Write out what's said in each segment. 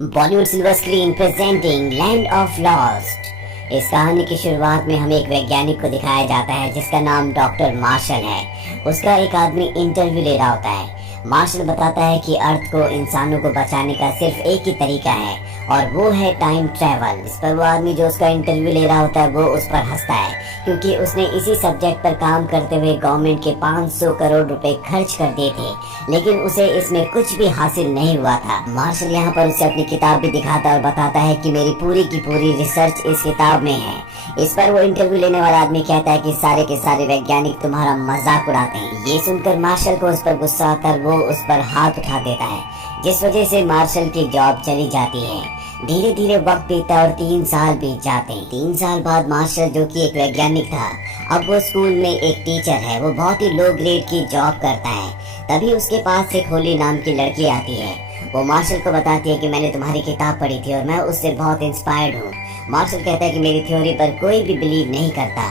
Bollywood silver screen presenting land of lost. इस कहानी की शुरुआत में हमें एक वैज्ञानिक को दिखाया जाता है जिसका नाम डॉक्टर मार्शल है। उसका एक आदमी इंटरव्यू ले रहा होता है। मार्शल बताता है कि अर्थ को इंसानों को बचाने का सिर्फ एक ही तरीका है और वो है टाइम ट्रैवल। इस पर वो आदमी जो उसका इंटरव्यू ले रहा होता है वो उस पर हंसता है क्योंकि उसने इसी सब्जेक्ट पर काम करते हुए गवर्नमेंट के 500 करोड़ रुपए खर्च कर दिए थे, लेकिन उसे इसमें कुछ भी हासिल नहीं हुआ था। मार्शल यहाँ पर उसे अपनी किताब भी दिखाता और बताता है कि मेरी पूरी की पूरी रिसर्च इस किताब में है। इस पर वो इंटरव्यू लेने वाला आदमी कहता है कि सारे के सारे वैज्ञानिक तुम्हारा मजाक उड़ाते हैं। ये सुनकर मार्शल को उस पर गुस्सा आकर वो उस पर हाथ उठा देता है, जिस वजह से मार्शल की जॉब चली जाती है। धीरे धीरे वक्त बीतता और 3 साल बीत जाते हैं। 3 साल बाद मार्शल, जो कि एक वैज्ञानिक था, अब वो स्कूल में एक टीचर है। वो बहुत ही लो ग्रेड की जॉब करता है। तभी उसके पास एक होली नाम की लड़की आती है। वो मार्शल को बताती है कि मैंने तुम्हारी किताब पढ़ी थी और मैं उससे बहुत इंस्पायर्ड हूँ। मार्शल कहता है कि मेरी थ्योरी पर कोई भी बिलीव नहीं करता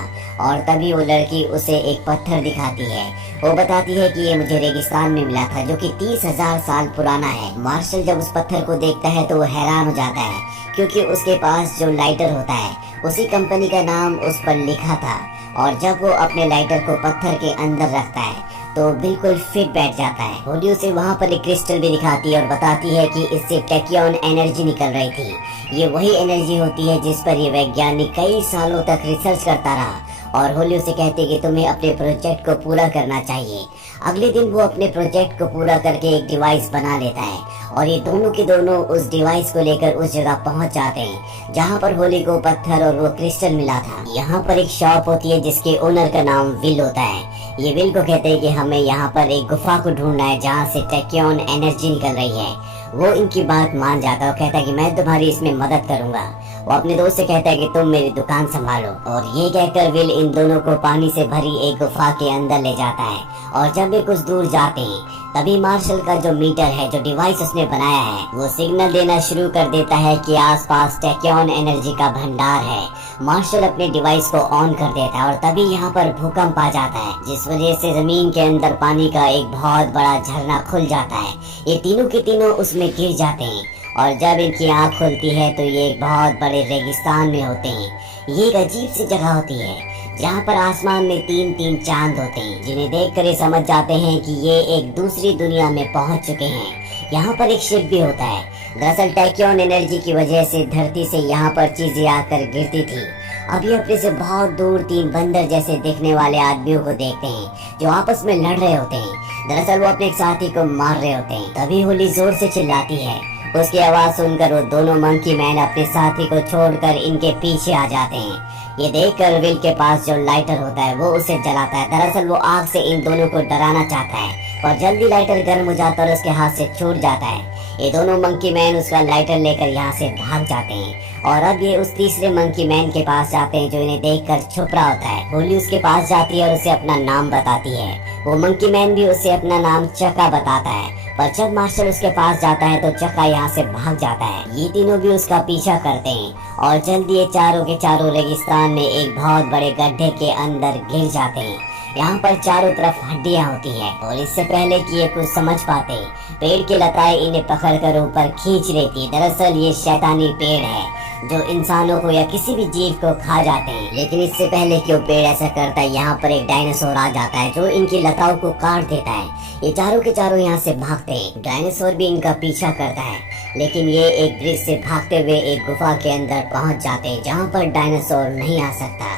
और तभी वो लड़की उसे एक पत्थर दिखाती है। वो बताती है कि ये मुझे रेगिस्तान में मिला था, जो कि 30,000 साल पुराना है। मार्शल जब उस पत्थर को देखता है तो वो हैरान हो जाता है क्योंकि उसके पास जो लाइटर होता है उसी कंपनी का नाम उस पर लिखा था और जब वो अपने लाइटर को पत्थर के अंदर रखता है तो बिल्कुल फिट बैठ जाता है। होली उसे वहाँ पर एक क्रिस्टल भी दिखाती है और बताती है कि इससे टैक्योन एनर्जी निकल रही थी। ये वही एनर्जी होती है जिस पर ये वैज्ञानिक कई सालों तक रिसर्च करता रहा। और होली उसे कहती है कि तुम्हें अपने प्रोजेक्ट को पूरा करना चाहिए। अगले दिन वो अपने प्रोजेक्ट को पूरा करके एक डिवाइस बना लेता है और ये दोनों के दोनों उस डिवाइस को लेकर उस जगह पहुंच जाते हैं जहां पर होली को पत्थर और वो क्रिस्टल मिला था। यहाँ पर एक शॉप होती है जिसके ओनर का नाम विल होता है। ये विल को कहते हैं कि हमें यहाँ पर एक गुफा को ढूंढना है जहाँ से टैक्योन एनर्जी निकल रही है। वो इनकी बात मान जाता है और कहता है कि मैं तुम्हारी इसमें मदद करूंगा। वो अपने दोस्त से कहता है कि तुम मेरी दुकान संभालो और ये कहकर विल इन दोनों को पानी से भरी एक गुफा के अंदर ले जाता है। और जब वे कुछ दूर जाते हैं तभी मार्शल का जो मीटर है, जो डिवाइस उसने बनाया है, वो सिग्नल देना शुरू कर देता है कि आसपास टैक्योन एनर्जी का भंडार है। मार्शल अपने डिवाइस को ऑन कर देता है और तभी यहाँ पर भूकंप आ जाता है, जिस वजह से जमीन के अंदर पानी का एक बहुत बड़ा झरना खुल जाता है। ये तीनों के तीनों उसमें गिर जाते हैं और जब इनकी आँख खुलती है तो ये एक बहुत बड़े रेगिस्तान में होते हैं। ये एक अजीब सी जगह होती है जहाँ पर आसमान में 3-3 चांद होते हैं, जिन्हें देखकर ये समझ जाते हैं कि ये एक दूसरी दुनिया में पहुँच चुके हैं। यहाँ पर एक शिप भी होता है। दरअसल टैक्योन एनर्जी की वजह से धरती से यहाँ पर चीजें आकर गिरती थी। अभी अपने से बहुत दूर 3 बंदर जैसे दिखने वाले आदमियों को देखते हैं जो आपस में लड़ रहे होते हैं। दरअसल वो अपने साथी को मार रहे होते हैं। तभी होली जोर से चिल्लाती है। उसकी आवाज सुनकर वो दोनों मंकी मैन अपने साथी को छोड़कर इनके पीछे आ जाते हैं। ये देखकर विल के पास जो लाइटर होता है वो उसे जलाता है। दरअसल वो आग से इन दोनों को डराना चाहता है और जल्दी लाइटर गर्म हो जाता है और उसके हाथ से छूट जाता है। ये दोनों मंकी मैन उसका लाइटर लेकर यहाँ से भाग जाते हैं और अब ये उस तीसरे मंकी मैन के पास जाते हैं जो इन्हें देखकर छुप रहा होता है। होली उसके पास जाती है और उसे अपना नाम बताती है। वो मंकी मैन भी उसे अपना नाम चका बताता है, पर जब मार्शल उसके पास जाता है तो चका यहाँ से भाग जाता है। ये तीनों भी उसका पीछा करते हैं और जल्दी ये चारों के चारों रेगिस्तान में एक बहुत बड़े गड्ढे के अंदर गिर जाते हैं। यहाँ पर चारों तरफ हड्डियाँ होती है और इससे पहले कि ये कुछ समझ पाते पेड़ की लताएं इन्हें पकड़कर ऊपर खींच लेती है। दरअसल ये शैतानी पेड़ है जो इंसानों को या किसी भी जीव को खा जाते हैं। लेकिन इससे पहले कि वो पेड़ ऐसा करता है, यहाँ पर एक डायनासोर आ जाता है जो इनकी लताओं को काट देता है। ये चारों के चारों यहाँ से भागते हैं। डायनासोर भी इनका पीछा करता है, लेकिन ये एक ब्रिज से भागते हुए एक गुफा के अंदर पहुँच जाते हैं जहाँ पर डायनासोर नहीं आ सकता।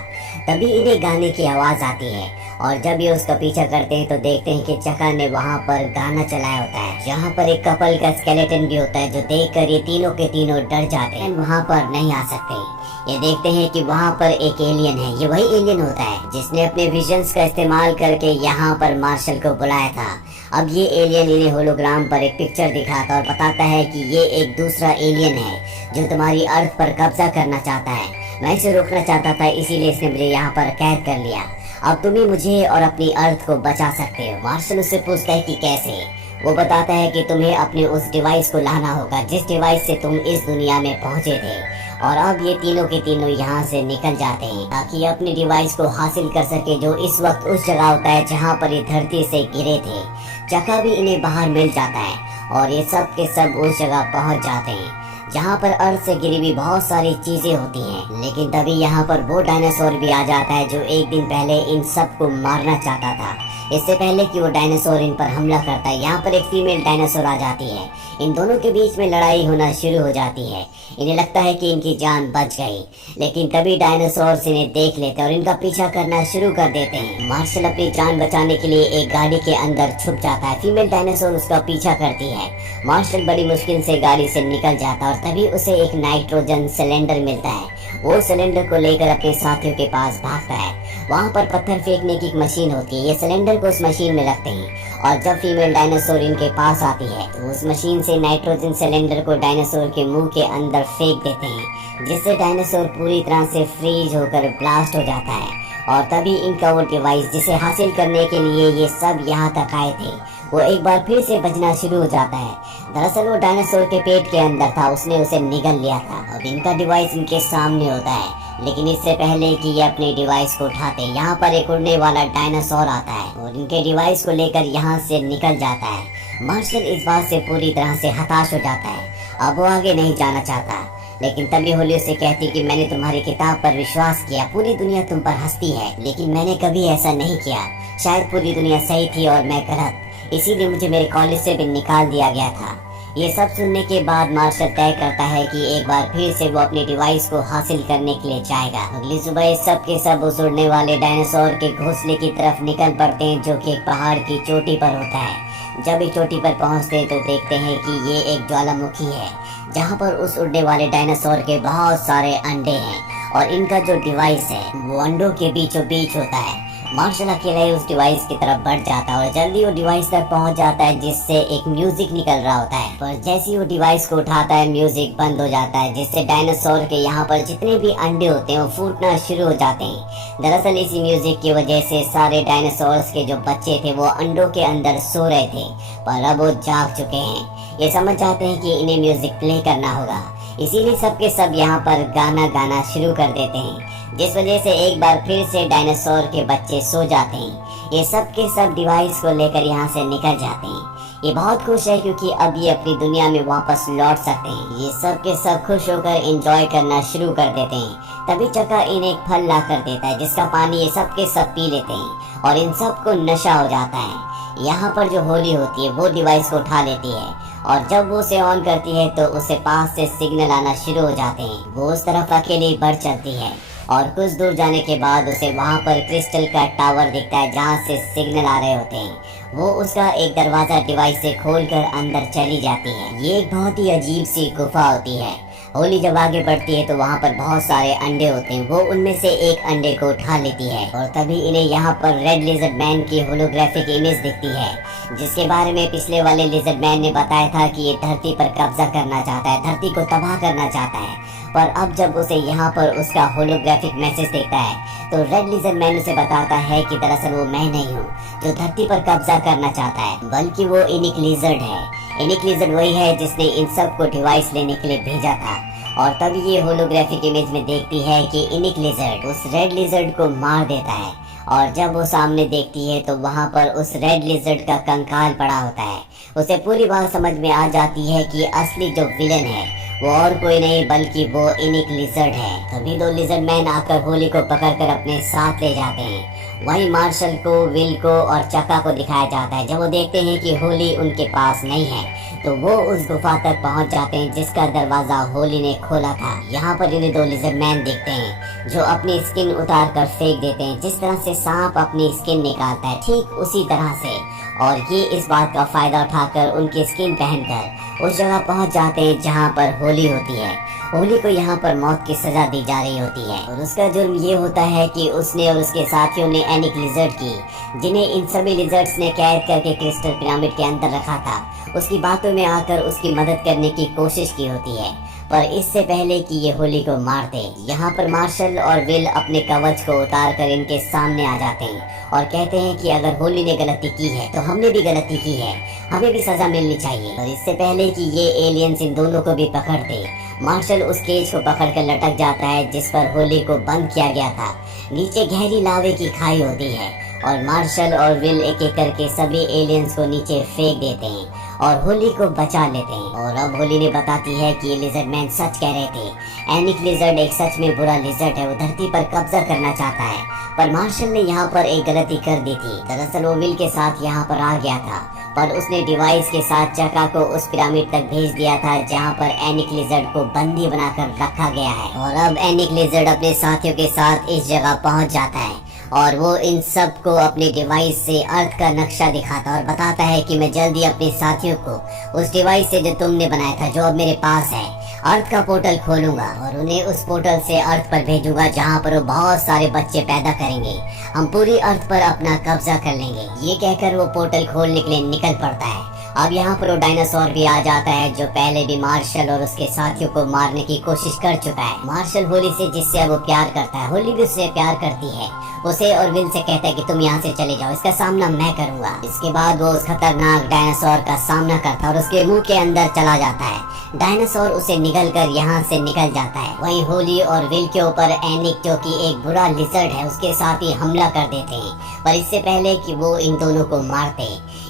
तभी इन्हें गाने की आवाज आती है और जब ये उसका पीछा करते हैं तो देखते हैं कि चका ने वहाँ पर गाना चलाया होता है। यहाँ पर एक कपल का स्केलेटन भी होता है जो देखकर ये तीनों के तीनों डर जाते हैं, वहाँ पर नहीं आ सकते। ये देखते हैं कि वहाँ पर एक एलियन है। ये वही एलियन होता है जिसने अपने विजन्स का इस्तेमाल करके यहाँ पर मार्शल को बुलाया था। अब ये एलियन इन्हें होलोग्राम पर एक पिक्चर दिखाता और बताता है कि ये एक दूसरा एलियन है जो तुम्हारी अर्थ पर कब्जा करना चाहता है। मैं इसे रोकना चाहता था, इसीलिए इसने मुझे यहाँ पर कैद कर लिया। अब तुम ही मुझे और अपनी अर्थ को बचा सकते हो। मार्शल उससे पूछता है कि कैसे। वो बताता है कि तुम्हें अपने उस डिवाइस को लाना होगा जिस डिवाइस से तुम इस दुनिया में पहुंचे थे। और अब ये तीनों के तीनों यहाँ से निकल जाते हैं ताकि अपने डिवाइस को हासिल कर सके जो इस वक्त उस जगह होता है जहाँ पर ये धरती से गिरे थे। चका भी इन्हें बाहर मिल जाता है और ये सब के सब उस जगह पहुँच जाते हैं। जहाँ पर अर्थ से गिरी हुई बहुत सारी चीजें होती हैं। लेकिन तभी यहाँ पर वो डायनासोर भी आ जाता है जो एक दिन पहले इन सबको मारना चाहता था। इससे पहले कि वो डायनासोर इन पर हमला करता है, यहाँ पर एक फीमेल डायनासोर आ जाती है। इन दोनों के बीच में लड़ाई होना शुरू हो जाती है। इन्हें लगता है कि इनकी जान बच गई, लेकिन तभी डायनासोर इन्हें देख लेते हैं और इनका पीछा करना शुरू कर देते हैं। मार्शल अपनी जान बचाने के लिए एक गाड़ी के अंदर छुप जाता है। फीमेल डायनासोर उसका पीछा करती है। मार्शल बड़ी मुश्किल से गाड़ी से निकल जाता है और तभी उसे एक नाइट्रोजन सिलेंडर मिलता है। वो सिलेंडर को लेकर अपने साथियों के पास भागता है। वहाँ पर पत्थर फेंकने की एक मशीन होती है। ये सिलेंडर को उस मशीन में रखते हैं और जब फीमेल डायनासोर इनके पास आती है तो उस मशीन से नाइट्रोजन सिलेंडर को डायनासोर के मुंह के अंदर फेंक देते हैं, जिससे डायनासोर पूरी तरह से फ्रीज होकर ब्लास्ट हो जाता है। और तभी इनका वो डिवाइस जिसे हासिल करने के लिए ये सब यहाँ तक आए थे, वो एक बार फिर से बजना शुरू हो जाता है। दरअसल वो डायनासोर के पेट के अंदर था, उसने उसे निगल लिया था और इनका डिवाइस इनके सामने होता है। लेकिन इससे पहले कि ये अपने डिवाइस को उठाते, यहाँ पर एक उड़ने वाला डायनासोर आता है और इनके डिवाइस को लेकर यहाँ से निकल जाता है। मार्शल इस बात से पूरी तरह से हताश हो जाता है। अब वो आगे नहीं जाना चाहता। लेकिन तभी होली उसे कहती कि मैंने तुम्हारी किताब पर विश्वास किया, पूरी दुनिया तुम पर हंसती है, लेकिन मैंने कभी ऐसा नहीं किया। शायद पूरी दुनिया सही थी और मैं गलत, इसीलिए मुझे मेरे कॉलेज से भी निकाल दिया गया था। ये सब सुनने के बाद मार्शल तय करता है कि एक बार फिर से वो अपने डिवाइस को हासिल करने के लिए जाएगा। अगली सुबह सब के सब उस उड़ने वाले डायनासोर के घोंसले की तरफ निकल पड़ते हैं, जो कि एक पहाड़ की चोटी पर होता है। जब इस चोटी पर पहुंचते हैं तो देखते हैं कि ये एक ज्वालामुखी है, जहां पर उस उड़ने वाले डायनासोर के बहुत सारे अंडे हैं और इनका जो डिवाइस है वो अंडों के बीचों बीच होता है। मार्शल अकेला ही उस डिवाइस की तरफ बढ़ जाता है और जल्दी वो डिवाइस तक पहुंच जाता है, जिससे एक म्यूजिक निकल रहा होता है। पर जैसे ही वो डिवाइस को उठाता है, म्यूजिक बंद हो जाता है, जिससे डायनासोर के यहाँ पर जितने भी अंडे होते हैं वो फूटना शुरू हो जाते हैं। दरअसल इसी म्यूजिक की वजह से सारे डायनासोर्स के जो बच्चे थे वो अंडों के अंदर सो रहे थे, पर अब वो जाग चुके हैं। ये समझ जाते हैं कि इन्हें म्यूजिक प्ले करना होगा, इसीलिए सबके सब यहाँ पर गाना गाना शुरू कर देते हैं, जिस वजह से एक बार फिर से डायनासोर के बच्चे सो जाते हैं। ये सब के सब डिवाइस को लेकर यहाँ से निकल जाते हैं। ये बहुत खुश है क्योंकि अब ये अपनी दुनिया में वापस लौट सकते हैं। ये सब के सब खुश होकर एंजॉय करना शुरू कर देते हैं। तभी चक्का इन्हें एक फल ला कर देता है, जिसका पानी ये सब के सब पी लेते हैं और इन सब को नशा हो जाता है। यहाँ पर जो होली होती है वो डिवाइस को उठा लेती है और जब वो उसे ऑन करती है तो उसे पास से सिग्नल आना शुरू हो जाते हैं। वो उस तरफ अकेले बढ़ चलती है और कुछ दूर जाने के बाद उसे वहाँ पर क्रिस्टल का टावर दिखता है, जहाँ से सिग्नल आ रहे होते हैं। वो उसका एक दरवाजा डिवाइस से खोलकर अंदर चली जाती है। ये एक बहुत ही अजीब सी गुफा होती है। होली जब आगे बढ़ती है तो वहाँ पर बहुत सारे अंडे होते हैं। वो उनमें से एक अंडे को उठा लेती है और तभी इन्हें यहाँ पर रेड लिजर्ड मैन की होलोग्राफिक इमेज दिखती है, जिसके बारे में पिछले वाले लिजर्ड मैन ने बताया था कि ये धरती पर कब्जा करना चाहता है, धरती को तबाह करना चाहता है। पर अब जब उसे यहाँ पर उसका होलोग्राफिक मैसेज देखता है तो रेड लिजर्ड मैन उसे बताता है कि दरअसल वो मैं नहीं हूँ जो धरती पर कब्जा करना चाहता है, बल्कि वो इनिक लिजर्ड है। इनिक लिजर्ड वही है जिसने इन सब को डिवाइस लेने के लिए भेजा था। और तब ये होलोग्राफिक इमेज में देखती है कि इनिक लिजर्ड उस रेड लिजर्ड को मार देता है और जब वो सामने देखती है तो वहाँ पर उस रेड लिजर्ड का कंकाल पड़ा होता है। उसे पूरी बात समझ में आ जाती है कि असली जो विलन है वो और कोई नहीं बल्कि वो इनिक लिजर्ड है। तभी दो लिजर्ड मैन आकर होली को पकड़कर अपने साथ ले जाते हैं। वहीं मार्शल को, विल को और चक्का को दिखाया जाता है। जब वो देखते हैं कि होली उनके पास नहीं है तो वो उस गुफा तक पहुंच जाते हैं जिसका दरवाजा होली ने खोला था। यहाँ पर इन्हें दो लिजर्ड मैन दिखते हैं जो अपनी स्किन उतार कर फेंक देते हैं। जिस तरह से सांप अपनी स्किन निकालता है ठीक उसी तरह से, और ये इस बात का फायदा उठाकर उनकी स्किन पहनकर उस जगह पहुंच जाते हैं जहाँ पर होली होती है। होली को यहाँ पर मौत की सजा दी जा रही होती है और उसका जुर्म ये होता है कि उसने और उसके साथियों ने एनिक लिजर्ड की, जिन्हें इन सभी लिजर्ड्स ने कैद करके क्रिस्टल पिरामिड के अंदर रखा था, उसकी बातों में आकर उसकी मदद करने की कोशिश की होती है। पर इससे पहले कि ये होली को मार दे, यहाँ पर मार्शल और विल अपने कवच को उतार कर इनके सामने आ जाते हैं और कहते हैं कि अगर होली ने गलती की है तो हमने भी गलती की है, हमें भी सजा मिलनी चाहिए। और इससे पहले कि ये एलियंस इन दोनों को भी पकड़ दे, मार्शल उस केज को पकड़कर लटक जाता है जिस पर होली को बंद किया गया था। नीचे गहरी लावे की खाई होती है और मार्शल और विल एक एक करके सभी एलियंस को नीचे फेंक देते हैं और होली को बचा लेते हैं। और अब होली ने बताती है कि ये लिजर्ड मैन सच कह रहे थे। एनिक लिजर्ड एक सच में बुरा लिजर्ड है, वो धरती पर कब्जा करना चाहता है, पर मार्शल ने यहाँ पर एक गलती कर दी थी। दरअसल वो विल के साथ यहाँ पर आ गया था, पर उसने डिवाइस के साथ चका को उस पिरामिड तक भेज दिया था जहाँ पर एनिक लिजर्ड को बंदी बनाकर रखा गया है। और अब एनिक लिजर्ड अपने साथियों के साथ इस जगह पहुँच जाता है और वो इन सब को अपने डिवाइस से अर्थ का नक्शा दिखाता और बताता है कि मैं जल्दी अपने साथियों को उस डिवाइस से जो तुमने बनाया था, जो अब मेरे पास है, अर्थ का पोर्टल खोलूंगा और उन्हें उस पोर्टल से अर्थ पर भेजूंगा जहाँ पर वो बहुत सारे बच्चे पैदा करेंगे। हम पूरी अर्थ पर अपना कब्जा कर लेंगे। ये कहकर वो पोर्टल खोलने के लिए निकल पड़ता है। अब यहाँ पर वो डायनासोर भी आ जाता है जो पहले भी मार्शल और उसके साथियों को मारने की कोशिश कर चुका है। मार्शल होली से, जिससे अब वो प्यार करता है, होली भी उससे प्यार करती है, उसे और विल से कहता है कि तुम यहाँ से चले जाओ, इसका सामना मैं करूंगा। इसके बाद वो उस खतरनाक डायनासोर का सामना करता है और उसके मुंह के अंदर चला जाता है। डायनासोर उसे निगलकर यहाँ से निकल जाता है। वहीं होली और विल के ऊपर एनिक, जो कि एक बुरा लिजर्ड है, उसके साथ ही हमला कर देते हैं, पर इससे पहले कि वो इन दोनों को मारते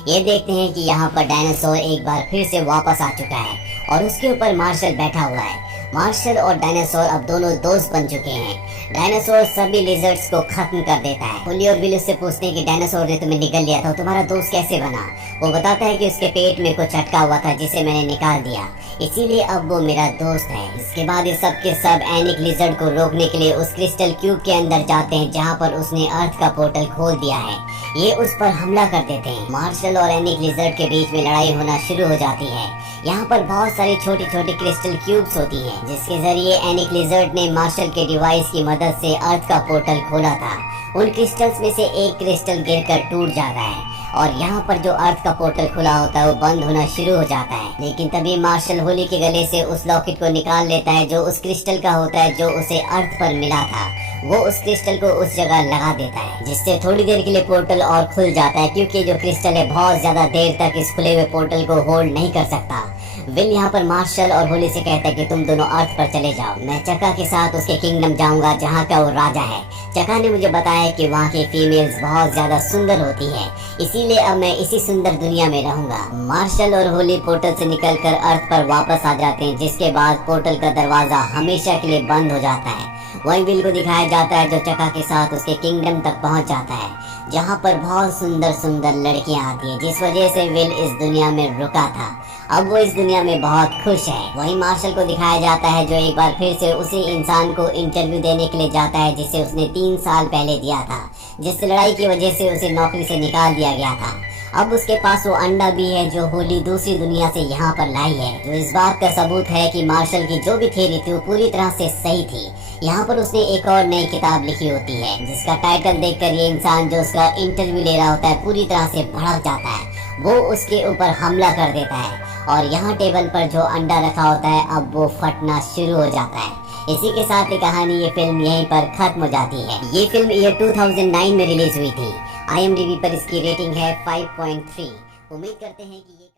ये देखते हैं कि यहाँ पर डायनासोर एक बार फिर से वापस आ चुका है और उसके ऊपर मार्शल बैठा हुआ है। मार्शल और डायनासोर अब दोनों दोस्त बन चुके हैं। डायनासोर सभी लिजर्ड्स को खत्म कर देता है। होली और विल उससे पूछते हैं कि डायनासोर ने तुम्हें निगल लिया था, तुम्हारा दोस्त कैसे बना? वो बताता है कि उसके पेट में कुछ अटका हुआ था जिसे मैंने निकाल दिया, इसीलिए अब वो मेरा दोस्त है। इसके बाद ये सब के सब एनिक लिजर्ड को रोकने के लिए उस क्रिस्टल क्यूब के अंदर जाते हैं जहाँ पर उसने अर्थ का पोर्टल खोल दिया है। ये उस पर हमला कर देते हैं। मार्शल और एनिक लिजर्ड के बीच में लड़ाई होना शुरू हो जाती है। यहाँ पर बहुत सारी छोटी छोटी क्रिस्टल क्यूब्स होती हैं, जिसके जरिए एनिक लिजर्ड ने मार्शल के डिवाइस की मदद से अर्थ का पोर्टल खोला था। उन क्रिस्टल्स में से एक क्रिस्टल गिरकर टूट जाता है और यहाँ पर जो अर्थ का पोर्टल खुला होता है वो बंद होना शुरू हो जाता है। लेकिन तभी मार्शल होली के गले से उस लॉकेट को निकाल लेता है जो उस क्रिस्टल का होता है जो उसे अर्थ पर मिला था। वो उस क्रिस्टल को उस जगह लगा देता है, जिससे थोड़ी देर के लिए पोर्टल और खुल जाता है, क्योंकि जो क्रिस्टल है बहुत ज्यादा देर तक इस खुले हुए पोर्टल को होल्ड नहीं कर सकता। विल यहाँ पर मार्शल और होली से कहता है कि तुम दोनों अर्थ पर चले जाओ, मैं चका के साथ उसके किंगडम जाऊंगा जहाँ का वो राजा है। चका ने मुझे बताया कि वहाँ की फीमेल्स बहुत ज्यादा सुंदर होती है, इसीलिए अब मैं इसी सुंदर दुनिया में रहूंगा। मार्शल और होली पोर्टल से निकलकर अर्थ पर वापस आ जाते हैं, जिसके बाद पोर्टल का दरवाजा हमेशा के लिए बंद हो जाता है। वहीं विल को दिखाया जाता है जो चका के साथ उसके किंगडम तक पहुंच जाता है, जहां पर बहुत सुंदर सुंदर लड़कियां आती हैं, जिस वजह से विल इस दुनिया में रुका था। अब वो इस दुनिया में बहुत खुश है। वहीं मार्शल को दिखाया जाता है जो एक बार फिर से उसी इंसान को इंटरव्यू देने के लिए जाता है जिसे उसने 3 साल पहले दिया था, जिस लड़ाई की वजह से उसे नौकरी से निकाल दिया गया था। अब उसके पास वो अंडा भी है जो होली दूसरी दुनिया से यहाँ पर लाई है, जो इस बात का सबूत है कि मार्शल की जो भी थ्योरी थी वो पूरी तरह से सही थी। यहाँ पर उसने एक और नई किताब लिखी होती है जिसका टाइटल देखकर ये इंसान जो उसका इंटरव्यू ले रहा होता है पूरी तरह से भड़क जाता है। वो उसके ऊपर हमला कर देता है और यहाँ टेबल पर जो अंडा रखा होता है अब वो फटना शुरू हो जाता है। इसी के साथ ये कहानी, ये फिल्म यहीं पर खत्म हो जाती है। ये फिल्म ईयर 2009 में रिलीज हुई थी। IMDb पर इसकी रेटिंग है 5.3। उम्मीद करते हैं कि ये